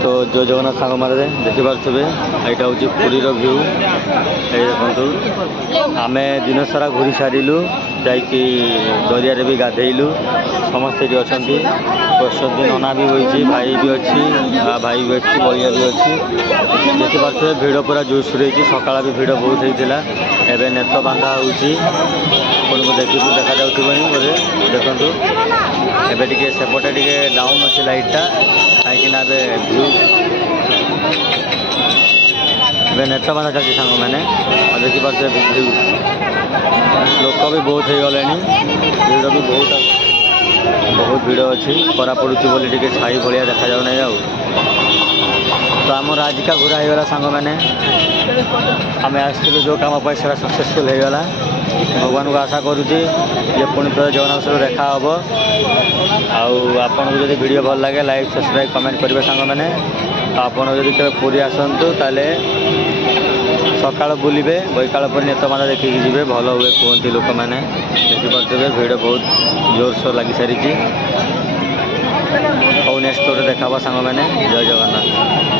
तो जय जगन्नाथ सांग मारे देखिपे यहाँ हूँ पुरी व्यू ये देखु आम दिन सारा घूरी सारूँ जाकि दरिया भी गाधेलु समस्ते ये अच्छा प्रसदी नना भी होती भाई भी अच्छी भाई भी अच्छी बलिया भी अच्छी देखिपे भिड़ पूरा जोश रही सकाल भी भिड़ बहुत होता है नेत बांधा हो देखी देखा जाऊँ बोले देखु एबे टिके सेपटे टिके डाउन अच्छे लाइटा कहीं व्यू ए नेत बांधा चलती सांग मैंने देखिपे व्यू लोक भी बहुत हो गले भिड़ भी बहुत भिड़ अच्छी खरा पड़ू बोली टे छाई भाया देखा जाऊना तो आमर आजिका घूरा होगा सांग मैंने आम आसलु जो कम पैसा सक्सेसफुल होगा भगवान को आशा करुँचे ये पुणी थोड़े जगन्नाथ सहित देखा हे आपको जब वीडियो भल लगे लाइक सब्सक्राइब कमेंट करेंगे सांग मैंने आपड़ जब कभी पूरी आसतु ताले सकाल बुलवे बैकाल पर नेत बांधा देखिए जी भल हुए कहते लोक मैंने देखिपे भिड़ बहुत जोरसोर लगी सारी और नेक्स्ट देखा सांग मैंने जय जगन्नाथ।